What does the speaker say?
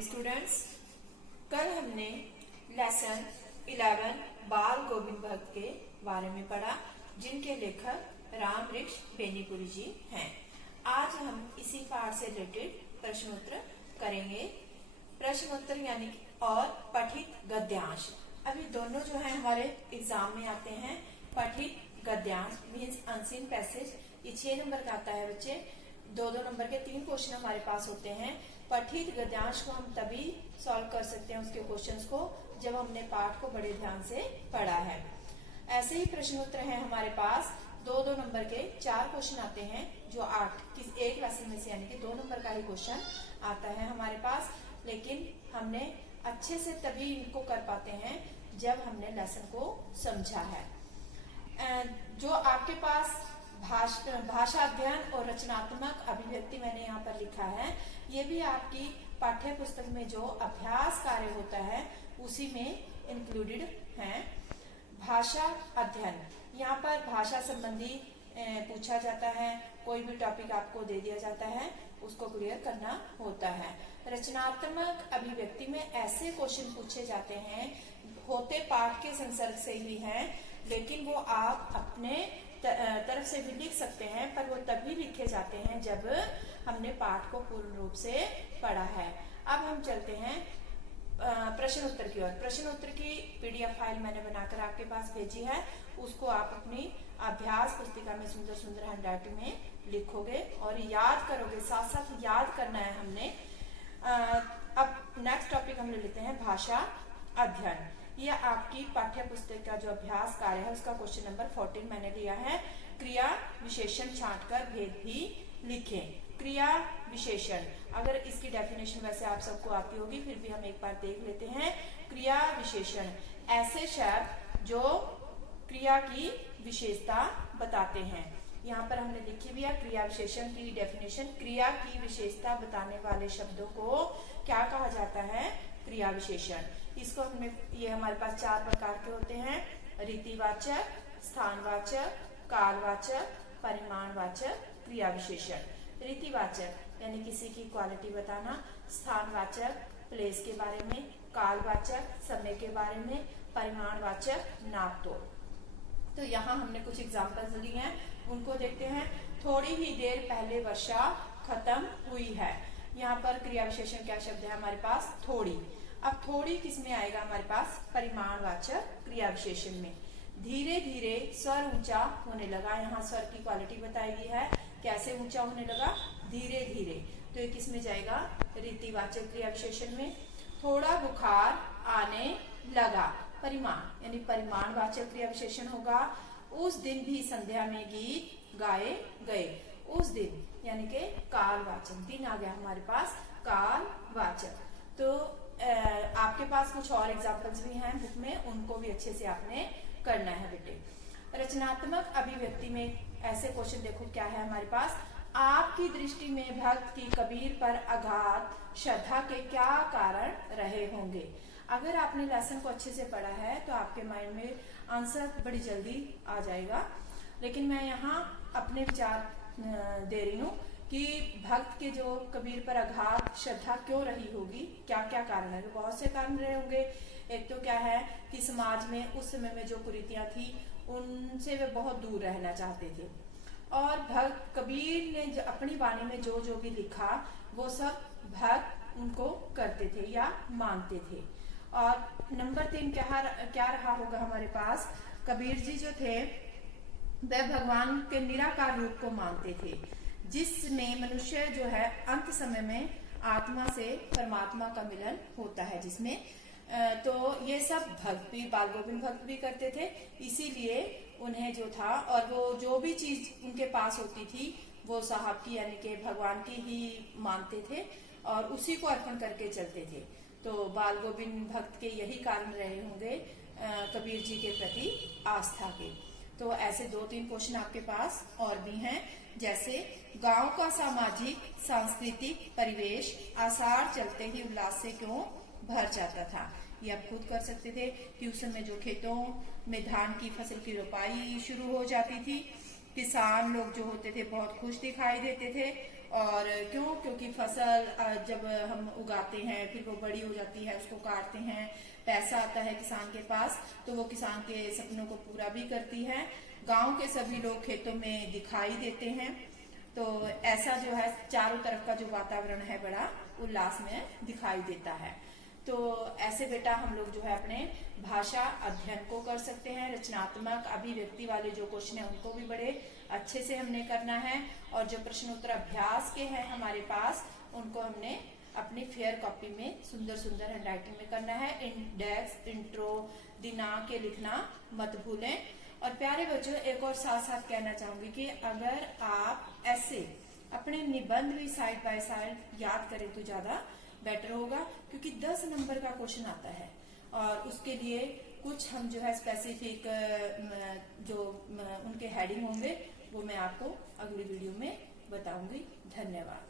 Dear students, कल हमने lesson 11 बाल गोविंद भक्त के बारे में पढ़ा, जिनके लेखक राम वृक्ष बेनीपुरी जी हैं। आज हम इसी पाठ से रिलेटेड प्रश्नोत्तर करेंगे। प्रश्नोत्तर यानी और पठित गद्यांश। अभी दोनों जो है हमारे एग्जाम में आते हैं। पठित गद्यांश मीन्स अनसीन पैसेज, ये 6 नंबर का आता है बच्चे। 2-2 नंबर के 3 क्वेश्चन हमारे पास होते हैं। पठित गद्यांश को हम तभी सॉल्व कर सकते हैं उसके क्वेश्चंस को जब हमने पाठ को बड़े ध्यान से पढ़ा है। ऐसे ही प्रश्नोत्तर है हमारे पास। 2-2 नंबर के 4 क्वेश्चन आते हैं, जो 8 एक लेसन में से यानी कि 2 नंबर का ही क्वेश्चन आता है हमारे पास। लेकिन हमने अच्छे से तभी इनको कर पाते हैं जब हमने लेसन को समझा है। जो आपके पास भाषा अध्ययन और रचनात्मक अभिव्यक्ति मैंने यहाँ पर लिखा है, ये भी आपकी पाठ्य पुस्तक में जो अभ्यास कार्य होता है उसी में इंक्लूडेड है। भाषा अध्ययन, यहाँ पर भाषा संबंधी पूछा जाता है। कोई भी टॉपिक आपको दे दिया जाता है, उसको क्लियर करना होता है। रचनात्मक अभिव्यक्ति में ऐसे क्वेश्चन पूछे जाते हैं, होते पाठ के संसर्ग से ही हैं, लेकिन वो आप अपने तरफ से भी लिख सकते हैं, पर वो तभी लिखे जाते हैं जब हमने पाठ को पूर्ण रूप से पढ़ा है। अब हम चलते हैं प्रश्न उत्तर की ओर। प्रश्न उत्तर की पीडीएफ फाइल मैंने बनाकर आपके पास भेजी है, उसको आप अपनी अभ्यास पुस्तिका में सुंदर सुंदर हैंडराइटिंग में लिखोगे और याद करोगे। साथ साथ याद करना है हमने। अब नेक्स्ट टॉपिक हम ले लेते हैं भाषा अध्ययन। यह आपकी पाठ्य पुस्तक का जो अभ्यास कार्य है उसका क्वेश्चन नंबर 14 मैंने लिया है। क्रिया विशेषण छांटकर भेद भी लिखें। क्रिया विशेषण, अगर इसकी डेफिनेशन वैसे आप सबको आती होगी, फिर भी हम एक बार देख लेते हैं। क्रिया विशेषण ऐसे शब्द जो क्रिया की विशेषता बताते हैं। यहाँ पर हमने लिखी भी है क्रिया विशेषण की डेफिनेशन। क्रिया की विशेषता बताने वाले शब्दों को क्या कहा जाता है? क्रिया विशेषण। इसको हमने, ये हमारे पास 4 प्रकार के होते हैं: रीतिवाचक, स्थानवाचक, कालवाचक, परिमाणवाचक, क्रिया विशेषण। रीतिवाचक यानी किसी की क्वालिटी बताना, स्थानवाचक प्लेस के बारे में, कालवाचक समय के बारे में, परिमाणवाचक नाप तोल। तो यहाँ हमने कुछ एग्जाम्पल्स लिए हैं, उनको देखते हैं। थोड़ी ही देर पहले वर्षा खत्म हुई है। यहाँ पर क्रिया विशेषण क्या शब्द है हमारे पास? थोड़ी। अब थोड़ी किस में आएगा हमारे पास? परिमाणवाचक क्रिया विशेषण में। धीरे धीरे स्वर ऊंचा होने लगा, यहाँ स्वर की क्वालिटी बताई गई है, कैसे ऊंचा होने लगा? धीरे धीरे। तो ये किस में जाएगा? रीतिवाचक क्रिया विशेषण में। थोड़ा बुखार आने लगा, परिमाण यानी परिमाणवाचक क्रिया विशेषण होगा। उस दिन भी संध्या में गीत गाए गए। उस दिन यानी कि कालवाचक, दिन आ गया हमारे पास, कालवाचक। तो आपके पास कुछ और एग्जाम्पल्स भी हैं बुक में, उनको भी अच्छे से आपने करना है बेटे। रचनात्मक अभिव्यक्ति में ऐसे क्वेश्चन देखो क्या है हमारे पास। आपकी दृष्टि में भक्त की कबीर पर अगाध श्रद्धा के क्या कारण रहे होंगे? अगर आपने लेसन को अच्छे से पढ़ा है तो आपके माइंड में आंसर बड़ी जल्दी आ जाएगा। लेकिन मैं यहाँ अपने विचार दे रही हूँ कि भक्त के जो कबीर पर अगाध श्रद्धा क्यों रही होगी, क्या क्या कारण है? बहुत से कारण रहे होंगे। एक तो क्या है कि समाज में उस समय में जो कुरीतियां थी उनसे वे बहुत दूर रहना चाहते थे, और भक्त कबीर ने अपनी वाणी में जो जो भी लिखा वो सब भक्त उनको करते थे या मानते थे। और नंबर 3 क्या रहा होगा हमारे पास? कबीर जी जो थे वह भगवान के निराकार रूप को मानते थे, जिसमें मनुष्य जो है अंत समय में आत्मा से परमात्मा का मिलन होता है, जिसमें तो ये सब भक्त भी, बाल गोविंद भक्त भी करते थे। इसीलिए उन्हें जो था, और वो जो भी चीज उनके पास होती थी वो साहब की यानी कि भगवान की ही मानते थे और उसी को अर्पण करके चलते थे। तो बाल गोविंद भक्त के यही कारण रहे होंगे कबीर जी के प्रति आस्था के। तो ऐसे 2-3 क्वेश्चन आपके पास और भी हैं, जैसे गांव का सामाजिक सांस्कृतिक परिवेश आषाढ़ चलते ही उल्लास से क्यों भर जाता था? ये आप खुद कर सकते थे कि उस समय जो खेतों में धान की फसल की रोपाई शुरू हो जाती थी, किसान लोग जो होते थे बहुत खुश दिखाई देते थे। और क्यों? क्योंकि फसल जब हम उगाते हैं फिर वो बड़ी हो जाती है, उसको काटते हैं, पैसा आता है किसान के पास, तो वो किसान के सपनों को पूरा भी करती है। गांव के सभी लोग खेतों में दिखाई देते हैं। तो ऐसा जो है चारों तरफ का जो वातावरण है बड़ा उल्लास में दिखाई देता है। तो ऐसे बेटा हम लोग जो है अपने भाषा अध्ययन को कर सकते हैं। रचनात्मक अभिव्यक्ति वाले जो क्वेश्चन है उनको भी बड़े अच्छे से हमने करना है, और जो प्रश्न उत्तर अभ्यास के हैं हमारे पास उनको हमने अपनी फेयर कॉपी में सुंदर सुंदर हैंडराइटिंग में करना है। इंडेक्स, इंट्रो, दिनांक लिखना मत भूलें। और प्यारे बच्चों, एक और साथ साथ कहना चाहूंगी कि अगर आप ऐसे अपने निबंध भी साइड बाय साइड याद करें तो ज्यादा बेटर होगा, क्योंकि 10 नंबर का क्वेश्चन आता है और उसके लिए कुछ हम जो है स्पेसिफिक जो उनके हेडिंग होंगे वो मैं आपको अगली वीडियो में बताऊंगी। धन्यवाद।